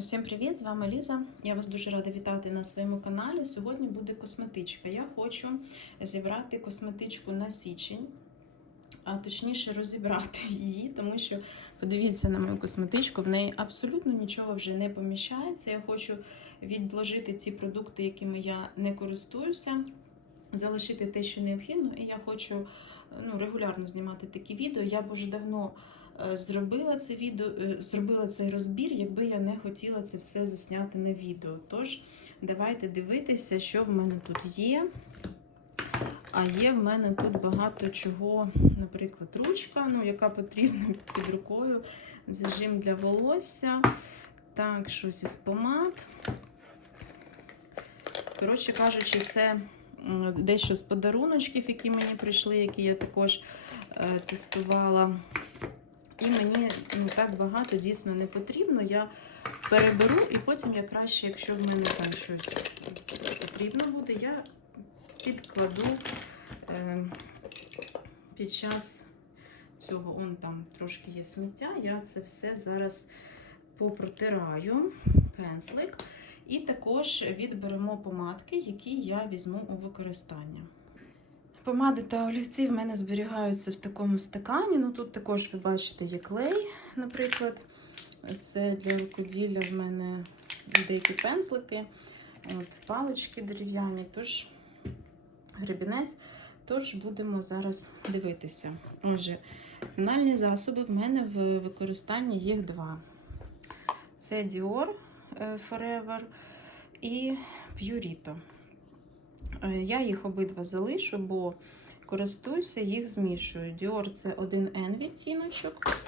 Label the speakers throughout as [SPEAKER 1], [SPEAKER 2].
[SPEAKER 1] Усім привіт! З вами Ліза. Я вас дуже рада вітати на своєму каналі. Сьогодні буде косметичка. Я хочу зібрати косметичку на січень, а точніше розібрати її, тому що подивіться на мою косметичку, в неї абсолютно нічого вже не поміщається. Я хочу відложити ті продукти, якими я не користуюся, залишити те, що необхідно, і я хочу ну, регулярно знімати такі відео. Я б уже давно зробила це відео, е, зробила цей розбір, якби я не хотіла це все засняти на відео. Тож, давайте дивитися, що в мене тут є. А є в мене тут багато чого, наприклад, ручка, ну, яка потрібна під рукою, зажим для волосся. Так, щось із помад. Коротше кажучи, це дещо з подаруночків, які мені прийшли, які я також е, тестувала. І мені так багато дійсно не потрібно. Я переберу, і потім я краще, якщо в мене там щось потрібно буде, я підкладу е, під час цього, он там трошки є сміття, я це все зараз попротираю, пензлик. І також відберемо помадки, які я візьму у використання. Помади та олівці в мене зберігаються в такому стакані. Ну тут також ви бачите є клей, наприклад. Це для рукоділля в мене деякі пензлики, от, палички дерев'яні, тож гребінець. Тож будемо зараз дивитися. Отже, фінальні засоби в мене в використанні їх два. Це Dior Forever і Purito. Я їх обидва залишу, бо користуюся, їх змішую. Dior це 1N відтіночок.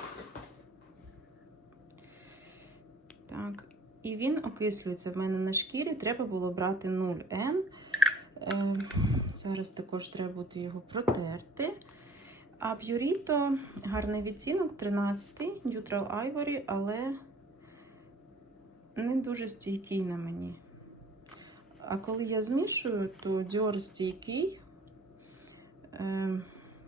[SPEAKER 1] Так, і він окислюється в мене на шкірі. Треба було брати 0N. Е, зараз також треба буде його протерти. А Purito гарний відтінок 13 Neutral Ivory, але не дуже стійкий на мені. А коли я змішую, то Dior стійкий, е,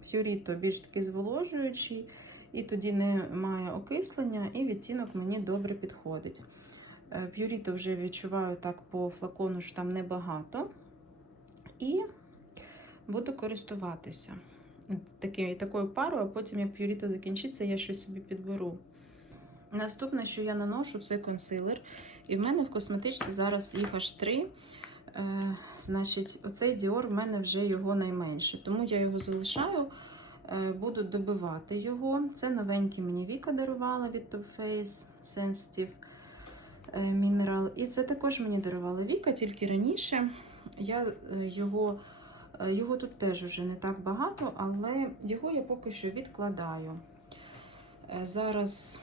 [SPEAKER 1] Purito більш такий зволожуючий, і тоді немає окислення, і відтінок мені добре підходить. Е, Purito вже відчуваю так по флакону, що там небагато. І буду користуватися такою, такою парою, а потім, як Purito закінчиться, я щось собі підберу. Наступне, що я наношу, це консилер. І в мене в косметичці зараз їх аж три. Е, значить, оцей Dior в мене вже його найменше. Тому я його залишаю, е, буду добивати його. Це новенький мені Віка дарувала від Too Faced Sensitive е, Mineral. І це також мені дарувала Віка, тільки раніше. Я його, його тут теж вже не так багато, але його я поки що відкладаю. Зараз.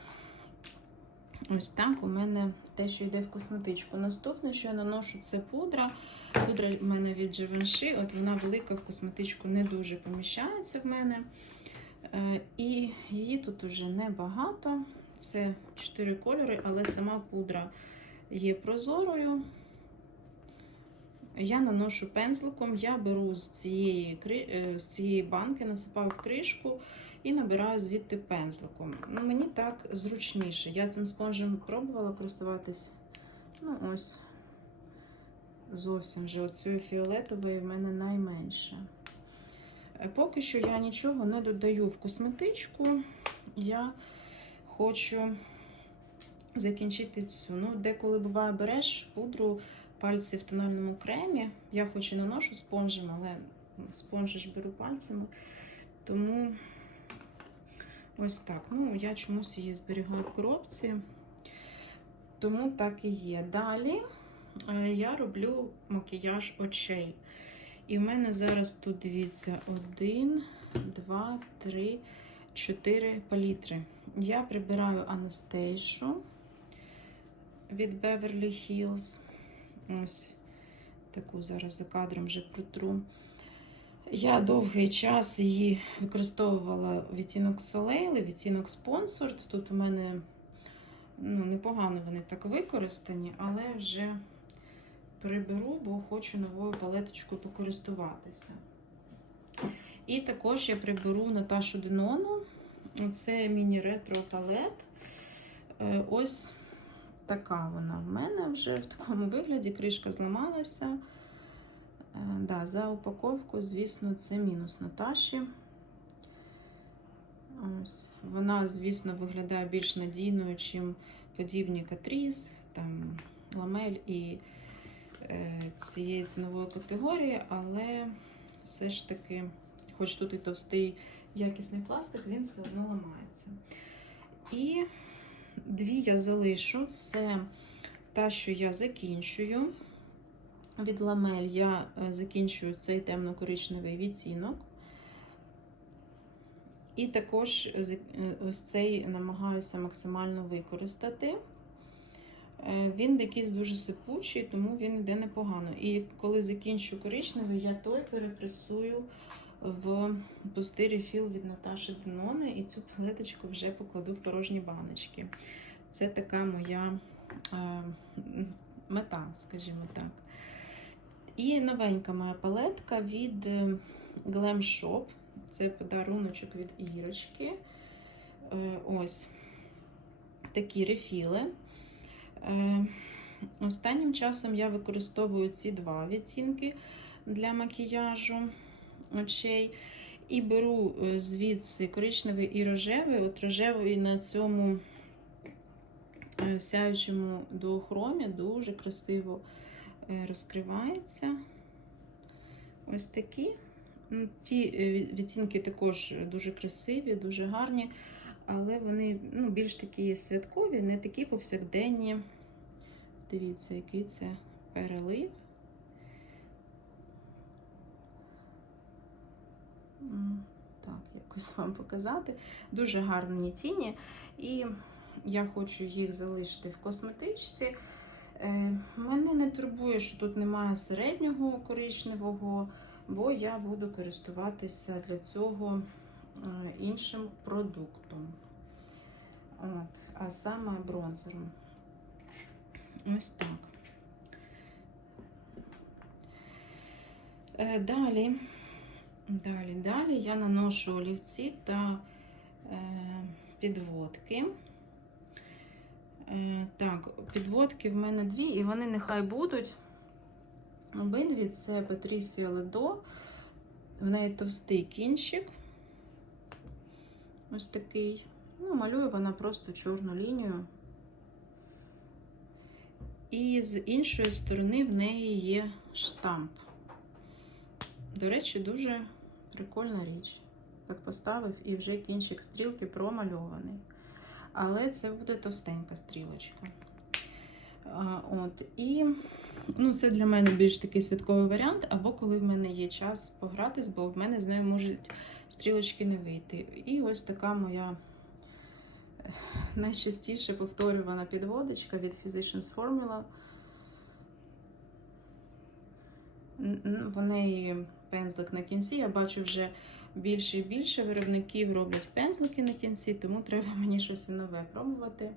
[SPEAKER 1] Ось так у мене те, що йде в косметичку. Наступне, що я наношу, це пудра. Пудра в мене від Givenchy, от вона велика в косметичку не дуже поміщається в мене. Е, І її тут вже небагато. Це 4 кольори, але сама пудра є прозорою. Я наношу пензликом, я беру з цієї, е, з цієї банки, насипаю в кришку і набираю звідти пензликом. Ну, мені так зручніше. Я цим спонжем пробувала користуватись. Ну, ось зовсім вже оцією фіолетовою в мене найменше. Е, Поки що я нічого не додаю в косметичку. Я хочу закінчити цю. Ну, деколи буває, береш пудру пальці в тональному кремі. Я хоч і наношу спонжем, але спонжі ж беру пальцями. Тому ось так. Ну, я чомусь її зберігаю в коробці. Тому так і є. Далі е, я роблю макіяж очей. І в мене зараз тут, дивіться, один, два, три, чотири палітри. Я прибираю Анастейшу від Beverly Hills. Ось таку зараз за кадром вже протру. Я довгий час її використовувала відтінок Soleil, відтінок Sponsored. Тут у мене ну, непогано вони так використані, але вже приберу, бо хочу новою палеточкою покористуватися. І також я приберу Наташу Денону. Це міні-ретро палет. Е, Ось така вона в мене вже в такому вигляді. Кришка зламалася. Е, да, за упаковку, звісно, це мінус Наташі. Ось. Вона, звісно, виглядає більш надійною, чим подібні Катріс, там, ламель і е, цієї цінової категорії, але все ж таки, хоч тут і товстий якісний пластик, він все одно ламається. І дві я залишу. Це та, що я закінчую. Від ламель я е, закінчую цей темно-коричневий відтінок. І також е, ось цей намагаюся максимально використати. Е, Він якийсь дуже сипучий, тому він йде непогано. І коли закінчу коричневий, я той перепресую в пустий рефіл від Наташі Денони, і цю палеточку вже покладу в порожні баночки. Це така моя е, мета, скажімо так. І новенька моя палетка від е, Glam Shop. Це подаруночок від Ірочки. Е, Ось такі рефіли. Е, Останнім часом я використовую ці два відтінки для макіяжу очей. І беру звідси коричневий і рожевий. От рожевий на цьому сяючому дуохромі дуже красиво розкривається. Ось такі. Ті е, відтінки також дуже красиві, дуже гарні, але вони ну, більш такі святкові, не такі повсякденні. Дивіться, який це перелив. Так, якось вам показати. Дуже гарні тіні. І я хочу їх залишити в косметичці. Е, Мене не турбує, що тут немає середнього коричневого, бо я буду користуватися для цього е, іншим продуктом. От, а саме бронзером. Ось так. Е, Далі, далі, далі я наношу олівці та підводки. Е, так, підводки в мене дві, і вони нехай будуть. Обидві це Patricia Ледо. В неї товстий кінчик. Ось такий. Ну, малює вона просто чорну лінію. І з іншої сторони в неї є штамп. До речі, дуже прикольна річ. Так поставив і вже кінчик стрілки промальований. Але це буде товстенька стрілочка. От, і ну, це для мене більш такий святковий варіант, або коли в мене є час погратись, бо в мене з нею можуть стрілочки не вийти. І ось така моя е, найчастіше повторювана підводочка від Physicians Formula. В неї пензлик на кінці. Я бачу вже більше і більше виробників роблять пензлики на кінці, тому треба мені щось нове пробувати.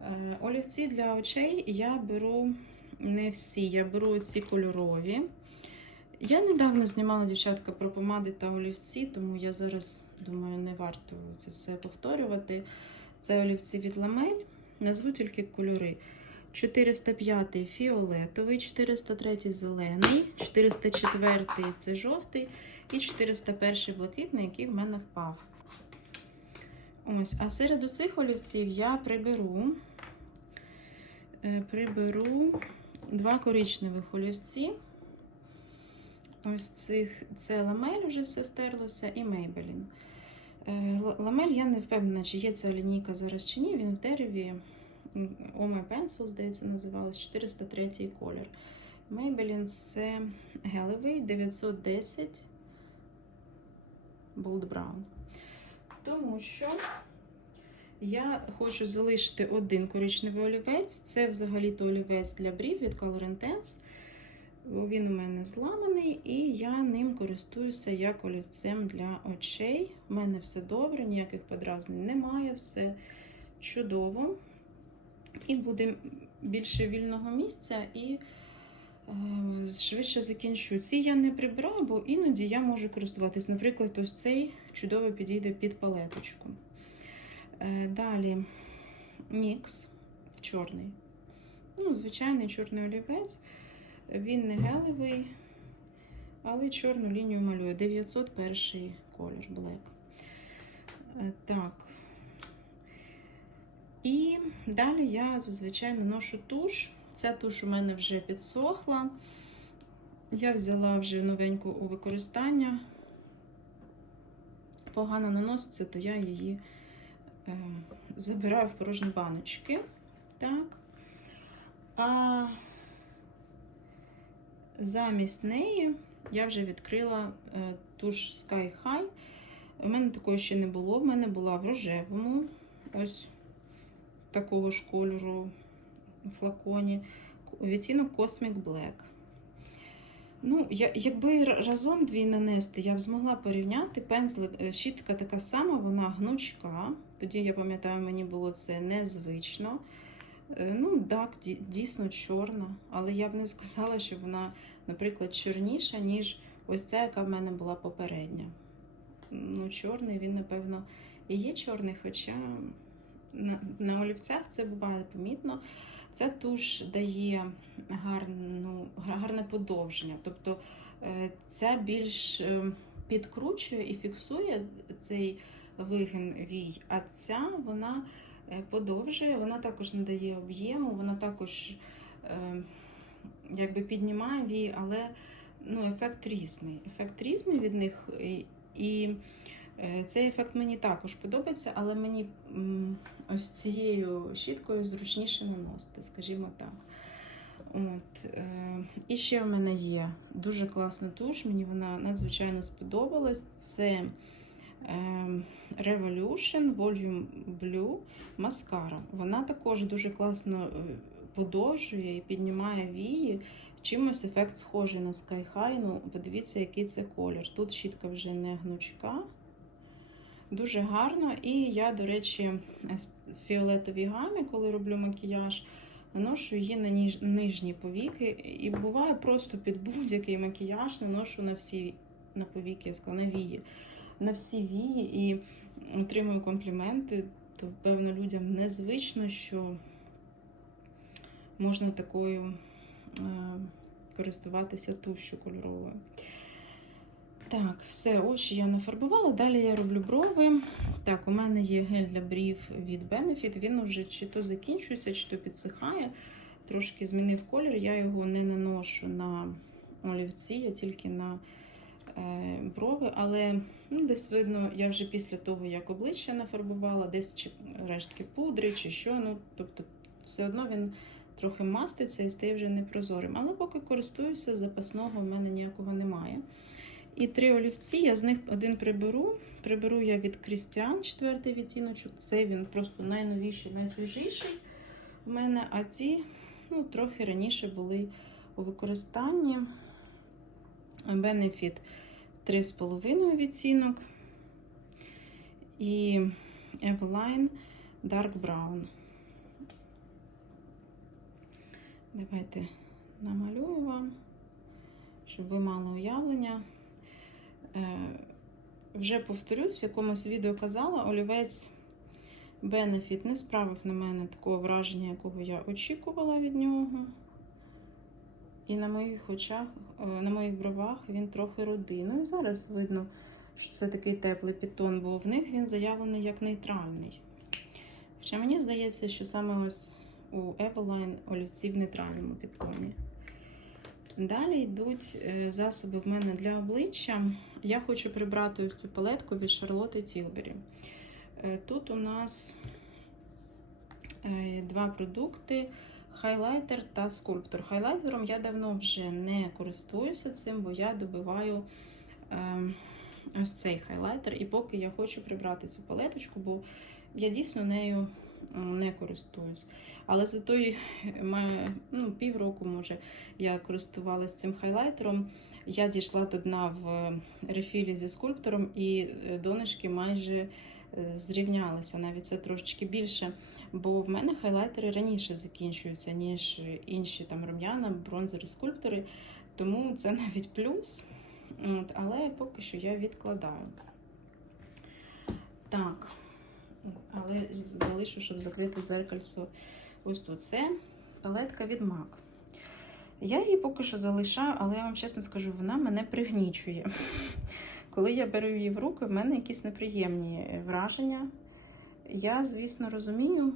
[SPEAKER 1] Е, Олівці для очей я беру не всі, я беру ці кольорові. Я недавно знімала дівчатка про помади та олівці, тому я зараз думаю, не варто це все повторювати. Це олівці від ламель. Назву тільки кольори. 405 фіолетовий, 403 зелений, 404 це жовтий і 401 блакитний, який в мене впав. Ось, а серед цих олівців я приберу, е, приберу два коричневих олівці. Ось цих, це ламель вже все стерлося, і. Е, Ламель я не впевнена, чи є ця лінійка зараз чи ні. Він в дереві. Оме Pencil, здається, називалась 403 колір. Maybelline це гелевий 910 Bold Brown. Тому що я хочу залишити один коричневий олівець. Це взагалі-то олівець для брів від Color Intense. Він у мене зламаний, і я ним користуюся як олівцем для очей. У мене все добре, ніяких подразнень немає, все чудово. І буде більше вільного місця, і швидше закінчу. Ці я не прибираю, бо іноді я можу користуватись. Наприклад, ось цей чудово підійде під палеточку. Е, далі мікс чорний. Ну, звичайний чорний олівець. Він не гелевий, але чорну лінію малює. 901 колір Black. Е, Так. І далі я зазвичай наношу туш. Ця туш у мене вже підсохла. Я взяла вже новеньку у використання. Погано наноситься, то я її е, забираю в порожні баночки. Так. А замість неї я вже відкрила е, туш Sky High. У мене такої ще не було. В мене була в рожевому, ось такого ж кольору флаконі. Відтінок Cosmic Black. Ну, я, якби разом дві нанести, я б змогла порівняти. Пензлик, е, щітка така сама, вона гнучка. Тоді, я пам'ятаю, мені було це незвично. Е, Ну, так, дійсно чорна, але я б не сказала, що вона, наприклад, чорніша, ніж ось ця, яка в мене була попередня. Ну, чорний, він, напевно, і є чорний, хоча на, на олівцях це буває помітно. Ця туш дає гарну, гарне подовження. Тобто е, ця більш е, підкручує і фіксує цей вигин вій, а ця вона е, подовжує, вона також надає об'єму, вона також якби піднімає вій, але ну, ефект різний. Ефект різний від них. І, цей ефект мені також подобається, але мені ось цією щіткою зручніше наносити, скажімо так. От, е, і ще в мене є дуже класна туш, мені вона надзвичайно сподобалась. Це е, Revolution Volume Blue маскара. Вона також дуже класно е, подовжує і піднімає вії. Чимось ефект схожий на Sky High. Ну, подивіться, який це колір. Тут щітка вже не гнучка. Дуже гарно. І я, до речі, з фіолетовій гамі, коли роблю макіяж, наношу її на ніж, нижні повіки. І буває просто під будь-який макіяж наношу на всі на повіки, я сказала, на вії. На всі вії і отримую компліменти. То, певно, людям незвично, що можна такою е, користуватися тушю кольоровою. Так, все, очі я нафарбувала. Далі я роблю брови. Так, у мене є гель для брів від Benefit. Він вже чи то закінчується, чи то підсихає. Трошки змінив колір. Я його не наношу на олівці, я тільки на е, брови. Але ну, десь видно, я вже після того, як обличчя нафарбувала, десь чи рештки пудри, чи що. Ну, тобто, все одно він трохи маститься і стає вже непрозорим. Але поки користуюся, запасного в мене ніякого немає. І три олівці, я з них один приберу. Приберу я від Крістіан, четвертий відтіночок. Цей він просто найновіший, найсвіжіший в мене. А ці ну, трохи раніше були у використанні. Benefit 3,5 відтінок. І Eveline Dark Brown. Давайте намалюю вам, щоб ви мали уявлення. Е, вже повторюсь, в якомусь відео казала, олівець Benefit не справив на мене такого враження, якого я очікувала від нього. І на моїх очах, е, на моїх бровах він трохи рудий. Ну і зараз видно, що це такий теплий підтон, бо в них він заявлений як нейтральний. Хоча мені здається, що саме ось у Eveline олівці в нейтральному підтоні. Далі йдуть е, засоби в мене для обличчя. Я хочу прибрати ось цю палетку від Charlotte Tilbury. Е, Тут у нас е, два продукти: хайлайтер та скульптор. Хайлайтером я давно вже не користуюся цим, бо я добиваю е, ось цей хайлайтер. І поки я хочу прибрати цю палеточку, бо я дійсно нею не користуюсь. Але за той ну, півроку, може, я користувалася цим хайлайтером. Я дійшла до дна в рефілі зі скульптором, і е, донышки майже е, зрівнялися. Навіть це трошечки більше. Бо в мене хайлайтери раніше закінчуються, ніж інші там рум'яна, бронзери, скульптори. Тому це навіть плюс. От, але поки що я відкладаю. Так. Але залишу, щоб закрити дзеркальце ось тут. Це палетка від MAC. Я її поки що залишаю, але я вам чесно скажу, вона мене пригнічує. Коли я беру її в руки, в мене якісь неприємні враження. Я, звісно, розумію.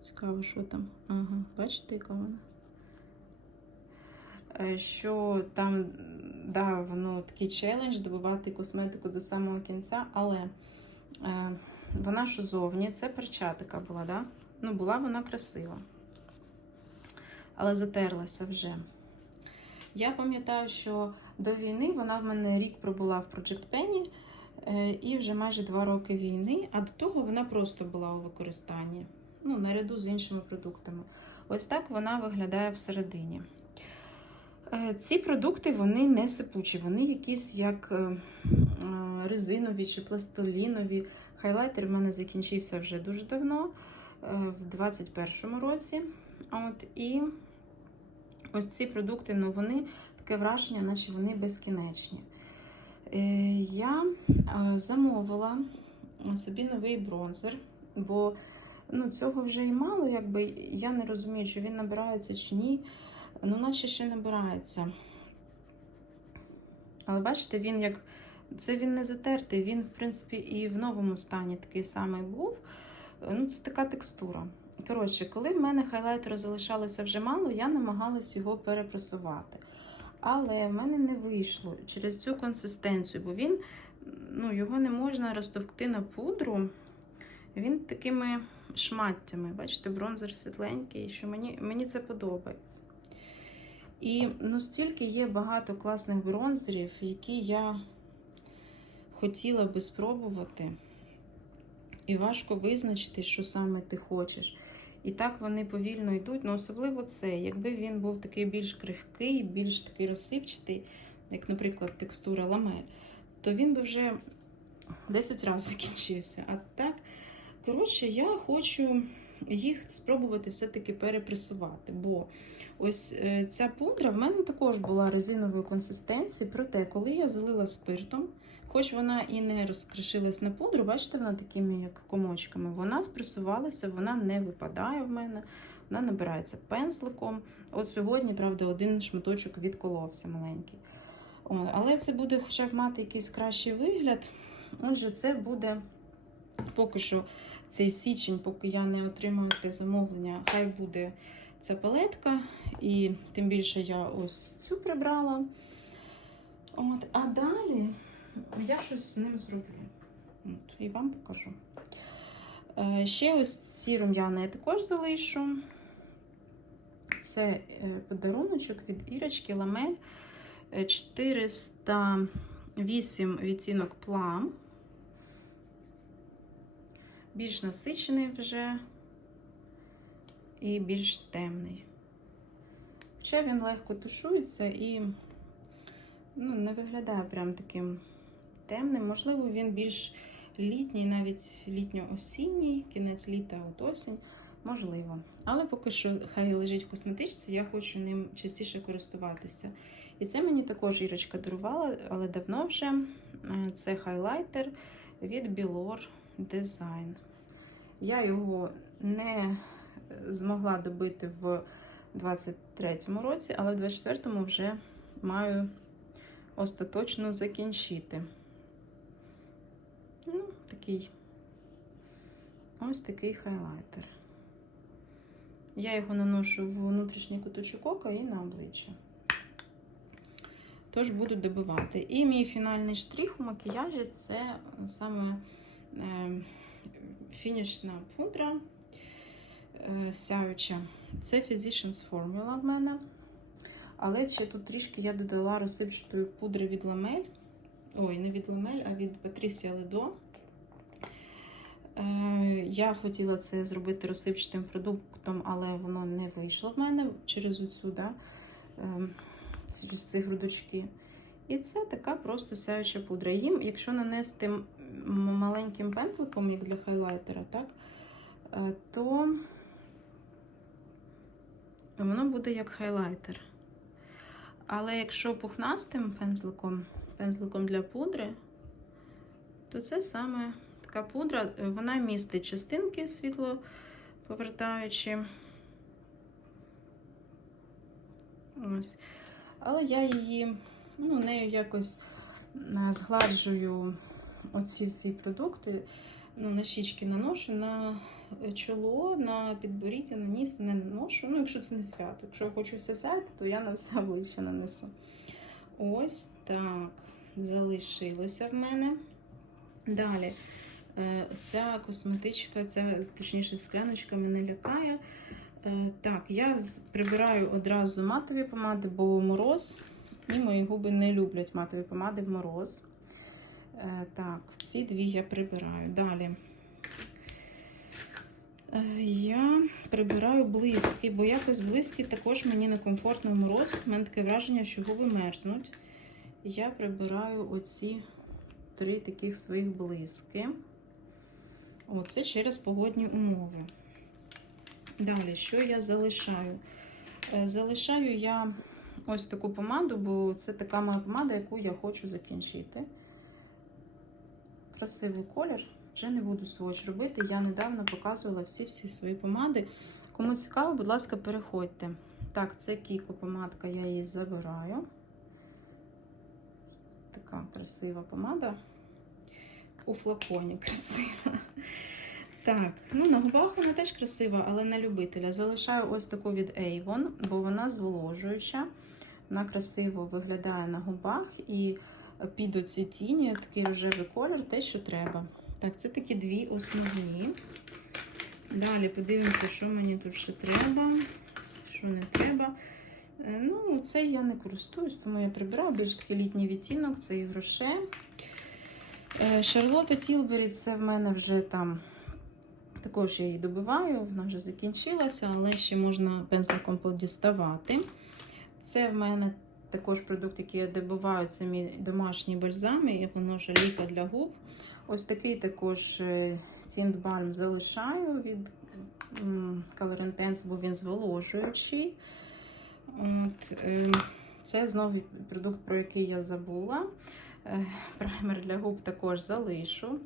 [SPEAKER 1] Цікаво, що там. Ага, бачите, яка вона? Е, Що там, да, воно такий челендж добувати косметику до самого кінця, але е, вона що зовні, це перчатка була, да? Ну, була вона красива. Але затерлася вже. Я пам'ятаю, що до війни вона в мене рік пробула в Project Penny е, і вже майже два роки війни, а до того вона просто була у використанні. Ну, наряду з іншими продуктами. Ось так вона виглядає всередині. Е, Ці продукти вони не сипучі, вони якісь як е, резинові чи пластилінові. Хайлайтер в мене закінчився вже дуже давно, в 2021 році. От, і ось ці продукти, ну вони таке враження, наче вони безкінечні. Е, Я е, замовила собі новий бронзер, бо ну, цього вже і мало, якби я не розумію, чи він набирається чи ні. Ну, наче ще набирається. Але бачите, він як. Це він не затертий, він, в принципі, і в новому стані такий самий був. Ну, це така текстура. Коротше, коли в мене хайлайтеру залишалося вже мало, я намагалась його перепресувати. Але в мене не вийшло через цю консистенцію, бо він, ну, його не можна розтовкти на пудру. Він такими шматтями. Бачите, бронзер світленький, що мені, мені це подобається. І ну, стільки є багато класних бронзерів, які я хотіла би спробувати. І важко визначити, що саме ти хочеш. І так вони повільно йдуть. Ну, особливо це, якби він був такий більш крихкий, більш такий розсипчатий, як, наприклад, текстура ламель, то він би вже 10 разів закінчився. А так, коротше, я хочу їх спробувати все-таки перепресувати. Бо ось е, ця пудра в мене також була резинової консистенції, проте, коли я залила спиртом, хоч вона і не розкришилась на пудру, бачите, вона такими як комочками, вона спресувалася, вона не випадає в мене, вона набирається пензликом. От сьогодні, правда, один шматочок відколовся маленький. Але це буде хоча б мати якийсь кращий вигляд. Отже, це буде поки що цей січень, поки я не отримаю те замовлення, хай буде ця палетка. І тим більше я ось цю прибрала. От, а далі я щось з ним зроблю. От, і вам покажу. Е, ще ось ці рум'яни я також залишу. Це е, подаруночок від Ірочки Ламель. Е, 408 відтінок плам. Більш насичений вже і більш темний. Хоча він легко тушується і ну, не виглядає прям таким темним. Можливо, він більш літній, навіть літньо-осінній, кінець літа, от осінь. Можливо. Але поки що хай лежить в косметичці, я хочу ним частіше користуватися. І це мені також Ірочка дарувала, але давно вже. Е, Це хайлайтер від Білор Design. Я його не змогла добити в 23-му році, але в 24-му вже маю остаточно закінчити. Ну, такий ось такий хайлайтер. Я його наношу в внутрішній куточок ока і на обличчя. Тож буду добивати. І мій фінальний штрих у макіяжі це саме е, фінішна пудра е, сяюча. Це Physicians Formula в мене. Але ще тут трішки я додала розсипчатої пудри від ламель. Ой, не від ламель, а від Patricia Ledo. Е, Я хотіла це зробити розсипчатим продуктом, але воно не вийшло в мене через оцю, да, через ці грудочки. І це така просто сяюча пудра. Їм, якщо нанести маленьким пензликом, як для хайлайтера, так, е, то воно буде як хайлайтер. Але якщо пухнастим пензликом, пензликом для пудри, то це саме така пудра, е, вона містить частинки світло повертаючі. Ось. Але я її ну, нею якось е, згладжую оці всі продукти. Ну, на щічки наношу, на чоло, на підборіддя, на ніс не наношу. Ну, якщо це не свято. Якщо я хочу все свято, то я на все обличчя нанесу. Ось так. Залишилося в мене. Далі. Е, Ця косметичка, ця, точніше, скляночка мене лякає. Е, Так, я прибираю одразу матові помади, бо мороз, і мої губи не люблять матові помади в мороз. Е, Так, ці дві я прибираю. Далі. Я прибираю блиски, бо якось блиски також мені некомфортно в мороз. У мене таке враження, що губи мерзнуть. Я прибираю оці три таких своїх блиски. О, це через погодні умови. Далі, що я залишаю? Е, Залишаю я ось таку помаду, бо це така моя помада, яку я хочу закінчити. Красивий колір. Вже не буду сводч робити. Я недавно показувала всі-всі свої помади. Кому цікаво, будь ласка, переходьте. Так, це Кіко помадка, я її забираю. Така красива помада. У флаконі красива. Так, ну на губах вона теж красива, але на любителя. Залишаю ось таку від Avon, бо вона зволожуюча. Вона красиво виглядає на губах і під оці тіні такий рожевий колір, те, що треба. Так, це такі дві основні. Далі подивимося, що мені тут ще треба, що не треба. Е, Ну, цей я не користуюсь, тому я прибираю більш такий літній відтінок, це і гроше. Шарлотта Тілбері, це в мене вже там. Також я її добиваю, вона вже закінчилася, але ще можна пензликом подіставати. Це в мене також продукт, який я добиваю, це мій домашній бальзам, і воно вже ліка для губ. Ось такий також е, Tint Balm залишаю від Color Intense, бо він зволожуючий. От, е, Це знову продукт, про який я забула. Е, Праймер для губ також залишу.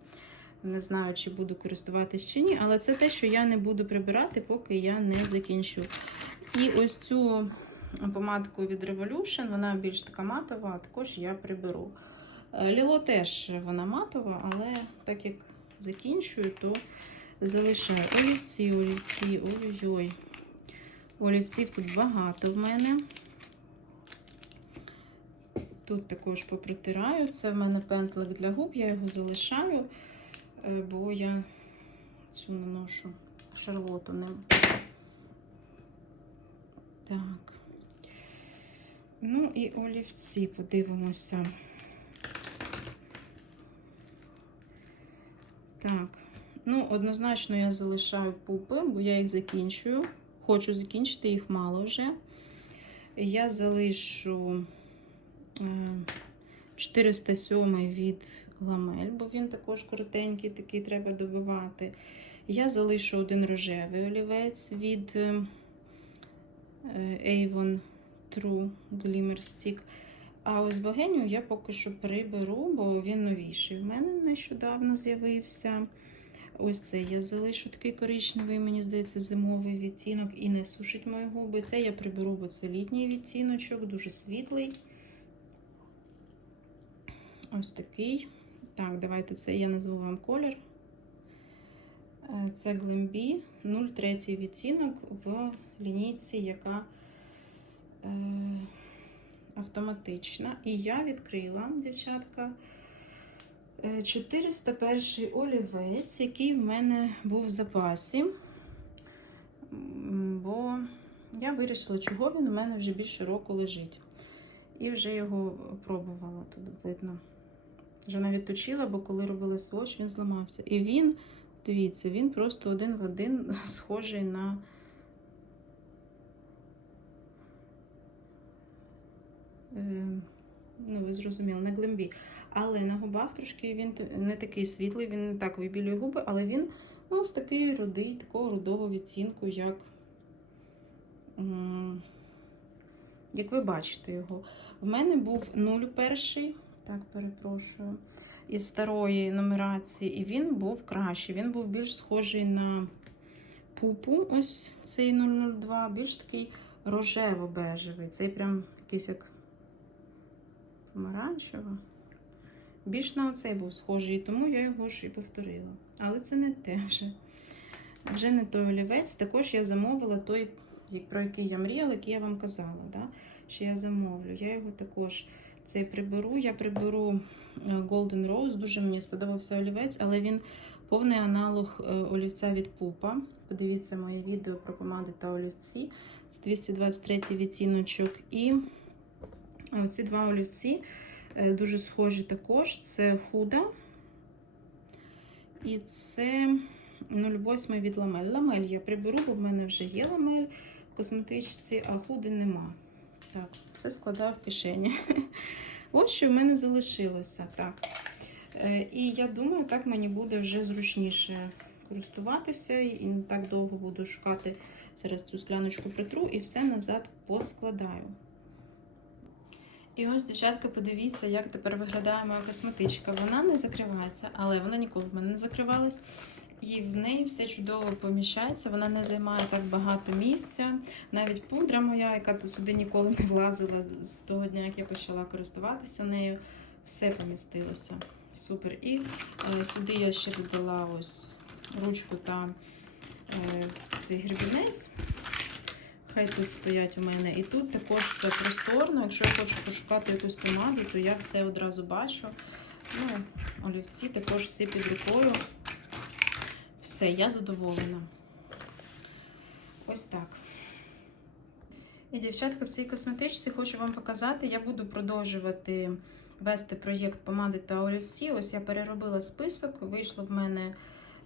[SPEAKER 1] Не знаю, чи буду користуватись чи ні, але це те, що я не буду прибирати, поки я не закінчу. І ось цю помадку від Revolution, вона більш така матова, а також я приберу. Е, Ліло теж вона матова, але так як закінчую, то залишаю олівці, олівці, ой-ой-ой. Олівців тут багато в мене. Тут також попротираю. Це в мене пензлик для губ, я його залишаю, е, бо я цю наношу шарлоту ним. Так. Ну і олівці подивимося. Так. Ну, однозначно я залишаю пупи, бо я їх закінчую. Хочу закінчити, їх мало вже. Я залишу е, 407 від ламель, бо він також коротенький, такий треба добивати. Я залишу один рожевий олівець від е, Avon True Glimmer Stick. А ось богеню я поки що приберу, бо він новіший. В мене нещодавно з'явився. Ось цей я залишу такий коричневий, мені здається, зимовий відтінок і не сушить мої губи. Це я приберу, бо це літній відтіночок, дуже світлий. Ось такий. Так, давайте це я назву вам колір. Е, Це Glambi 03 відтінок в лінійці, яка е, автоматична. І я відкрила, дівчатка, 401 олівець, який в мене був в запасі. Бо я вирішила, чого він у мене вже більше року лежить. І вже його пробувала тут видно. Вже навіть точила, бо коли робили сводч, він зламався. І він, дивіться, він просто один в один схожий на. Ну, ви зрозуміли, на глембі. Але на губах трошки він не такий світлий, він не так вибілює губи, але він ну, ось такий рудий, такого рудого відтінку, як, як ви бачите його. В мене був 01, так, перепрошую, із старої нумерації, і він був кращий. Він був більш схожий на пупу, ось цей 002, більш такий рожево-бежевий. Цей прям якийсь як помаранчево. Більш на оцей був схожий, тому я його ж і повторила. Але це не те вже. Вже не той олівець. Також я замовила той, про який я мріяла, який я вам казала, да? що я замовлю. Я його також цей приберу. Я приберу е, Golden Rose. Дуже мені сподобався олівець, але він повний аналог е, олівця від пупа. Подивіться моє відео про помади та олівці. Це 223 відтіночок. І ці два олівці е, дуже схожі також. Це худа. І це 08 від ламель. Ламель я приберу, бо в мене вже є ламель в косметичці, а худи нема. Так, все складаю в кишені. Ось що в мене залишилося. Так. Е, І я думаю, так мені буде вже зручніше користуватися і не так довго буду шукати. Зараз цю скляночку притру і все назад поскладаю. І ось, дівчатка, подивіться, як тепер виглядає моя косметичка. Вона не закривається, але вона ніколи в мене не закривалась. І в неї все чудово поміщається, вона не займає так багато місця. Навіть пудра моя, яка то сюди ніколи не влазила з того дня, як я почала користуватися нею, все помістилося. Супер. І е, сюди я ще додала ось ручку та е, цей гребінець. Хай тут стоять у мене. І тут також все просторно. Якщо я хочу пошукати якусь помаду, то я все одразу бачу. Ну, олівці також всі під рукою. Все, я задоволена. Ось так. І, дівчатка, в цій косметичці хочу вам показати, я буду продовжувати вести проєкт помади та олівці. Ось я переробила список, вийшло в мене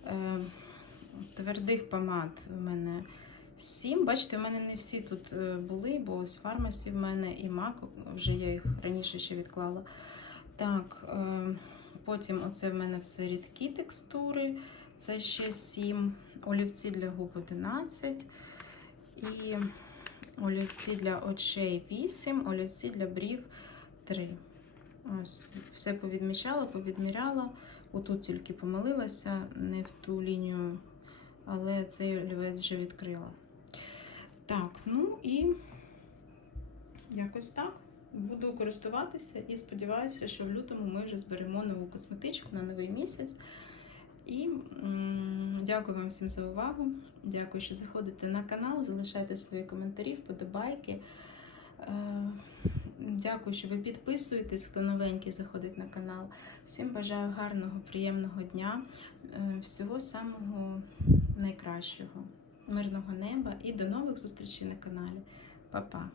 [SPEAKER 1] е, твердих помад. У мене 7. Бачите, в мене не всі тут е, були, бо ось фармасі в мене і мак, вже я їх раніше ще відклала. Так, е, потім оце в мене все рідкі текстури. Це ще 7 олівці для губ 11 і олівці для очей 8, олівці для брів 3. Ось, все повідмічала, повідміряла. Отут тільки помилилася, не в ту лінію, але цей олівець вже відкрила. Так, ну і якось так. Буду користуватися і сподіваюся, що в лютому ми вже зберемо нову косметичку на новий місяць. І м, дякую вам всім за увагу. Дякую, що заходите на канал, залишайте свої коментарі, вподобайки. Е, Дякую, що ви підписуєтесь, хто новенький заходить на канал. Всім бажаю гарного, приємного дня, е, всього самого найкращого, мирного неба і до нових зустрічей на каналі. Па-па!